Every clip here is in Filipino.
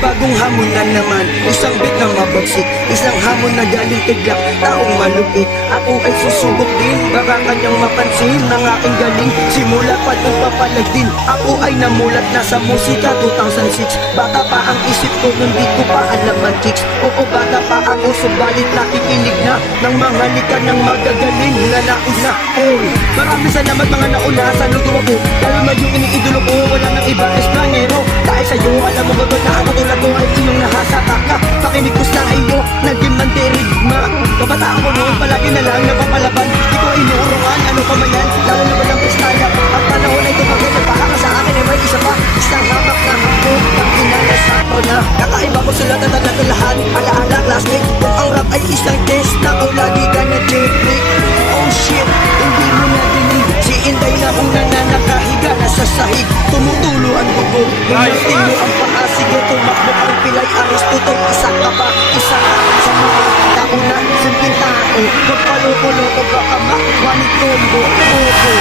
panibagong hamon na naman. Isang beat na mabagsik, isang hamon na galing tiglak, taong malupit. Ako ay susubok din, baka kanyang mapansin ng aking galing. Simula pa nung papalag din, ako ay namulat na sa musika 2006. Bata pa ang isip ko, nung di ko pa alam ang chicks. Oo, bata pa ako, subalit nakikinig na ng mga likan ng magagaling na nauna. Oy, maraming salamat mga nauna, saludo ako. Lalo na yung iniidolo ko, wala nang iba, estranghero. Dahil sa'yo, alam mo ba na ako tulad ko ay iyong nahasaka ka. Pakinig ko sa iyo, naging mandirigma. Kabataan ko noon, palagi na lang napapalaban. Di ko inuurungan, ano pa man yan, lalo na ba ng pistaya. At panahon ay tumagay, nagpahaka sa akin ay may isa pa. Isang hamak na hapon, ang inalasato na. Kakaiba ko sila talaga lahat, alaala classmate. Kung ang rap ay isang test, na kung lagi ka na checkmate. Oh shit, hindi mo na dinig. Si Inday na una na nakahiga na sa sahig. Tumutulo ang bubo, hinutin mo ang paa. Sige, tumakbo ang pilay, aris tutong. Isa ka pa, isa ka sa mga tao na simpleng tao. Magpaloko-loko ka ama, wanit combo. Oo,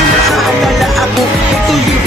inakaalala ako, ito yung